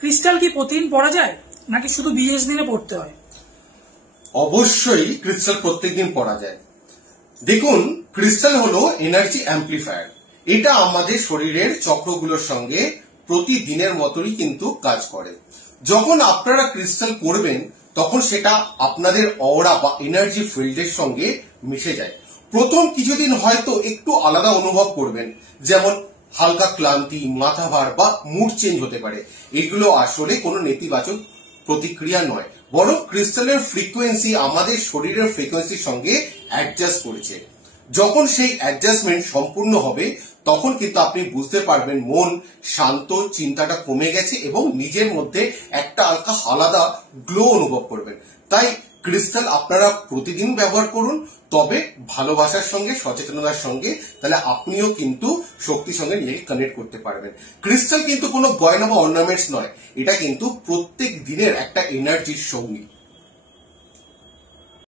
Crystal কি প্রতিদিন পড়া যায় নাকি শুধু বিশেষ দিনে পড়তে হয়? অবশ্যই ক্রিস্টাল প্রত্যেকদিন পড়া যায়। দেখুন, ক্রিস্টাল হলো এনার্জি অ্যাম্পলিফায়ার। এটা আমাদের শরীরের চক্রগুলোর সঙ্গে প্রতিদিনের মতোই কিন্তু কাজ করে। যখন আপনারা ক্রিস্টাল পড়বেন তখন সেটা আপনাদের অরা বা এনার্জি ফিল্ডের সঙ্গে মিশে যায়। প্রথম কিছুদিন হয়তো একটু আলাদা অনুভব করবেন, যেমন হালকা ক্লান্তি, মাথা ভার বা মুড চেঞ্জ হতে পারে। এগুলো আসলে কোনো নেতিবাচক প্রতিক্রিয়া নয়, বরং ক্রিস্টালের ফ্রিকোয়েন্সি আমাদের শরীরের ফ্রিকোয়েন্সির সঙ্গে অ্যাডজাস্ট করেছে। যখন সেই অ্যাডজাস্টমেন্ট সম্পূর্ণ হবে তখন কিন্তু আপনি বুঝতে পারবেন মন শান্ত, চিন্তাটা কমে গেছে এবং নিজের মধ্যে একটা হালকা আলাদা গ্লো অনুভব করবেন। তাই ক্রিস্টাল আপনারা প্রতিদিন ব্যবহার করুন, তবে ভালোবাসার সঙ্গে, সচেতনতার সঙ্গে, তাহলে আপনিও কিন্তু শক্তির সঙ্গে নিজেকে কানেক্ট করতে পারবেন। ক্রিস্টাল কিন্তু কোনো গয়না বা অর্নামেন্টস নয়, এটা কিন্তু প্রত্যেক দিনের একটা এনার্জির সঙ্গী।